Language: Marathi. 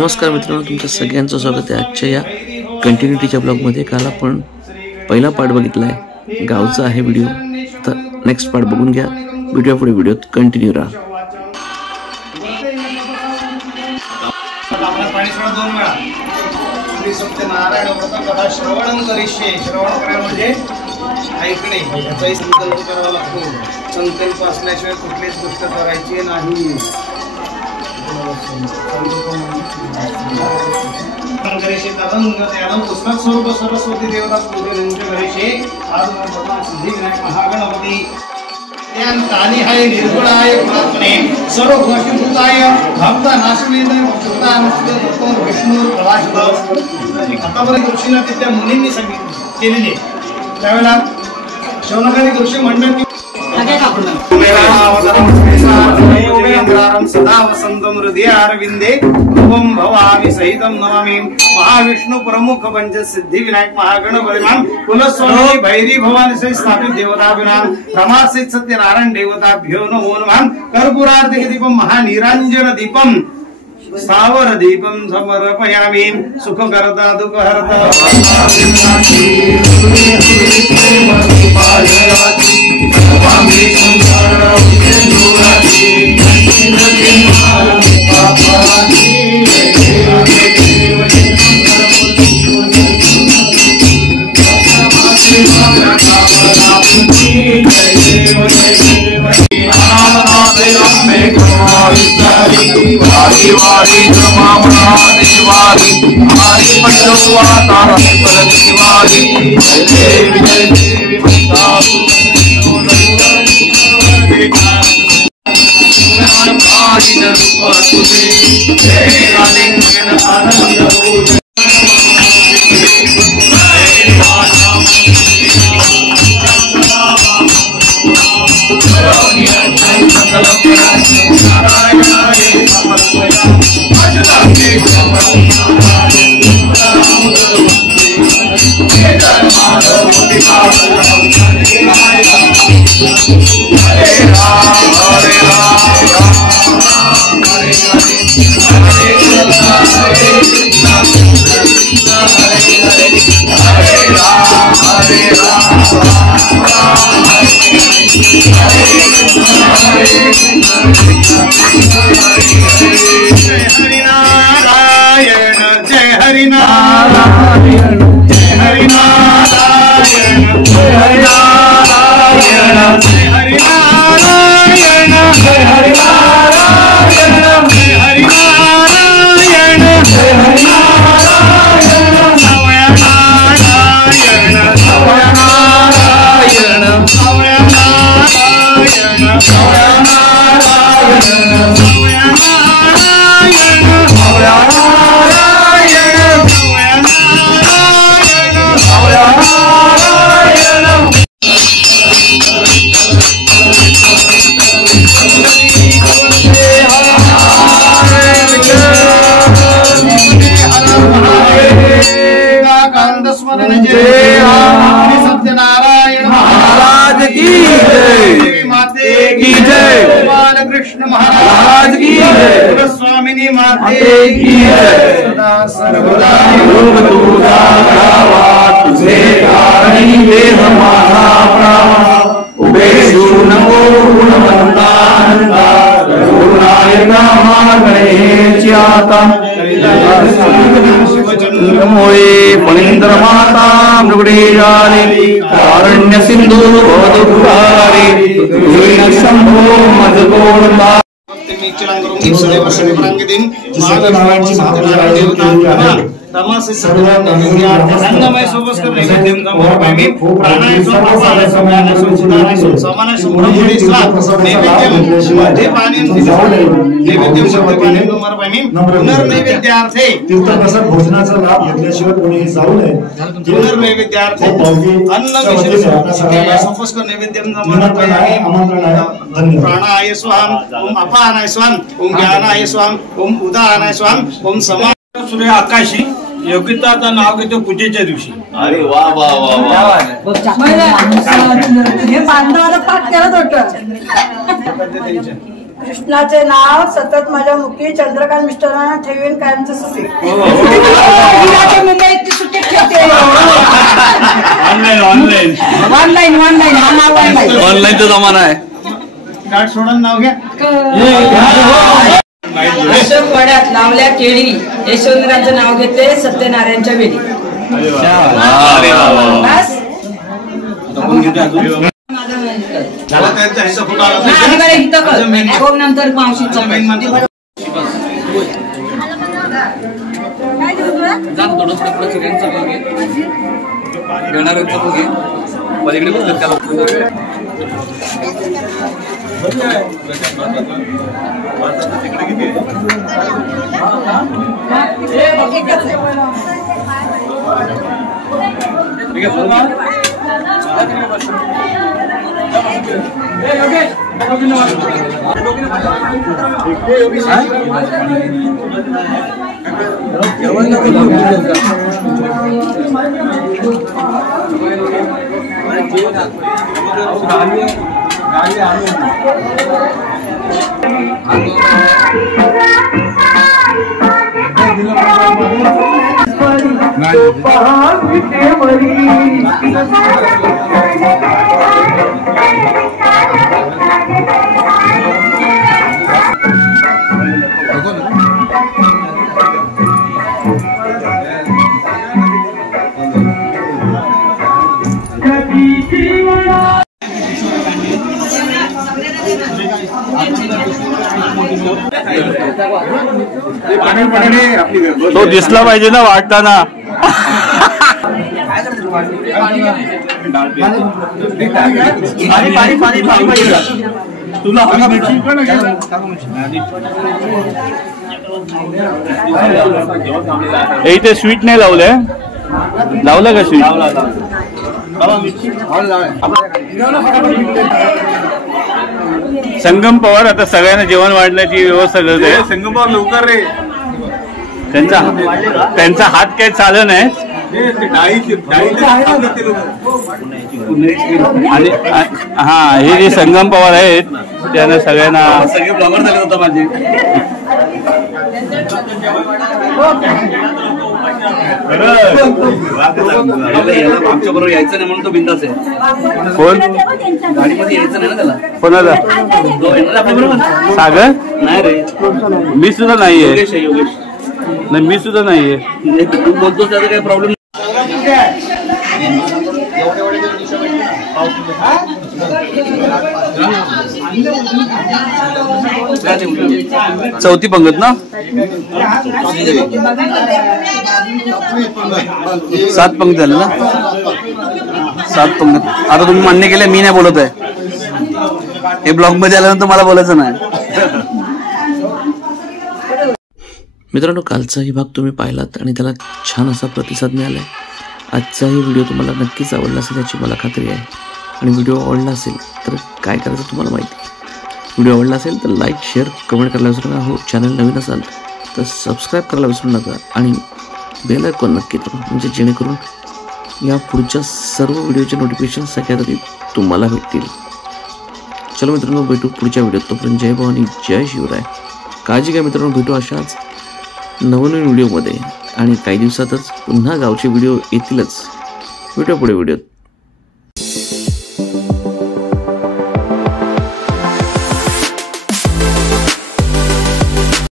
नमस्कार मित्रांनो, तुमचं सगळ्यांचं स्वागत आहे आजच्या या कंटिन्युटीच्या ब्लॉगमध्ये। काल आपण पहिला पार्ट बघितला आहे, गावचा आहे व्हिडिओ। तर नेक्स्ट पार्ट बघून घ्या, व्हिडिओ पुढे व्हिडिओत कंटिन्यू राहा। सत्यनारायण व्रत कथा श्रवण करिष्ये। श्रवण करा म्हणजे ऐकणे, याचाही संकल्प करावा लागतो। संकल्प असल्याशिवाय कुठलीच गोष्ट करायची नाही। पुस्तक स्वरूप सरस्वती देवता पूजनचे आज भगवान सिद्धिविनायक महागणपती काली हाय निर्गुणाय गुणात्मने सर्व वशीभूताय भक्त नाशने विष्णू प्रभाष आतापर्यंत ऋषींना त्या मुनींनी सांगितले केलेले। त्यावेळेला शौनकादी ऋषी म्हणतात की सदा वसंतम हृदय अरविंदे रूपम भवामि सहितम नमामि। महाविष्णु प्रमुख पंच सिद्धिविनायक महागणपतिमान कुलस्वामी भैरी भवानी सहित स्थापित देवताभिमान रमासित सत्यनारायण देवताभ्यो नमो नमः। कर्पूरार्धे दीपम महानिरंजन दीपम स्थावर दीपम समर्पयामि। सुखकर्ता दुःखहर्ता सत्यनारायण महाराज की जय, माते की जय, बालकृष्ण महाराज की जय, कुलस्वामिनी माते की जय। सदा सर्वदा योग तुझा गावा, तुझे कारणी देह माझा प्राण। उभे नको गुणवंतांता, करुणायका मागणेची आता। मोळे फणींद्र माता मृगडे जाले, कारण्य सिंधू दुःखारे, तुझे शंभो मज गोडता। तमासे संगमय सोबस्कर नैवेद्यम समर्पयामि। प्राणायाम प्राणायाम समानायाम ब्रह्मणीस्ला नैवेद्यम मध्यपानीयं नैवेद्यम मध्यपानीयं समर्पयामि। पुनर्नैवेद्यार्थे तीर्थप्रसाद भोजनाचा लाभ घेतल्याशिवाय कोणीही जाऊ नये। पुनर्नैवेद्यार्थे अन्न विशेष सोबस्कर नैवेद्यम समर्पयामि। आमंत्रण आहे। धन्यवाद। प्राणाय स्वाहा, ओम अपानाय स्वाहा, ओम ज्ञानाय स्वाहा, ओम उदानाय स्वाहा, ओम समा सूर्य आकाशी योगिताचं नाव घेतो पूजेच्या दिवशी। अरे वा वा वा वा, हे बांधवाला पाठ करत होतं। कृष्णाचे नाव सतत माझ्या मुखी चंद्रकांत मिस्टरांना ठेवीन कायमचं सुट्टी. मुंबईत सुट्टी ठेवते. ऑनलाईनचा जमाना आहे. कार्ड सोडून नाव घ्या. अशोक वाड्यात लावल्या केळी यशवंतरांचं नाव घेते सत्यनारायणच्या वेळी. नंतर मावशीचा पलीकडे बसतात त्याला तो दिसला पाहिजे ना वाटताना. इथे स्वीट नाही लावलंय. लावलं का स्वीट? संगम पवार आता सगळ्यांना जेवण वाढण्याची व्यवस्था करते. संगम पवार लवकर रे. त्यांचा हात काही चालू नाही. आणि हा हे जे संगम पवार आहेत त्यांना सगळ्यांना सगळे ब्लॉगर झाले होता माझे. आमच्या बरोबर यायचं नाही म्हणून तो बिंदास आहे. कोण गाडीमध्ये यायचं नाही ना त्याला. कोणाला? सागर नाही रे. मी सुद्धा नाहीये. नाही मी सुद्धा नाहीये. तू बोलतोस त्याचा काही प्रॉब्लेम. चौथी पंगत ना. 7 पंगत झाले ना. 7 पंगत. आता तुम्ही मान्य केलं मी नाही बोलत आहे. हे ब्लॉग मध्ये आल्यानंतर मला बोलायचं नाही. मित्रांनो कालचाही भाग तुम्ही पाहिलात आणि त्याला छान असा प्रतिसाद मिळाला. आजचाही व्हिडिओ तुम्हाला नक्कीच आवडला असेल याची मला खात्री आहे. आणि व्हिडिओ आवडला असेल तर काय करायचं तुम्हाला माहिती आहे. व्हिडिओ आवडला असेल तर लाईक शेअर कमेंट करायला विसरू नका. हो चॅनल नवीन असाल तर सबस्क्राईब करायला विसरू नका आणि बेल आयकॉन नक्की दाबा म्हणजे जेणेकरून या पुढच्या सर्व व्हिडिओचे नोटिफिकेशन सगळ्यात आधी तुम्हाला भेटतील. चलो मित्रांनो भेटू पुढच्या व्हिडिओत. तोपर्यंत जय भवानी जय शिवराय. काळजी घ्या मित्रांनो. भेटू अशाच नवनवीन व्हिडिओमध्ये आणि काही दिवसातच पुन्हा गावचे व्हिडिओ येतीलच. भेटू पुढे व्हिडिओत.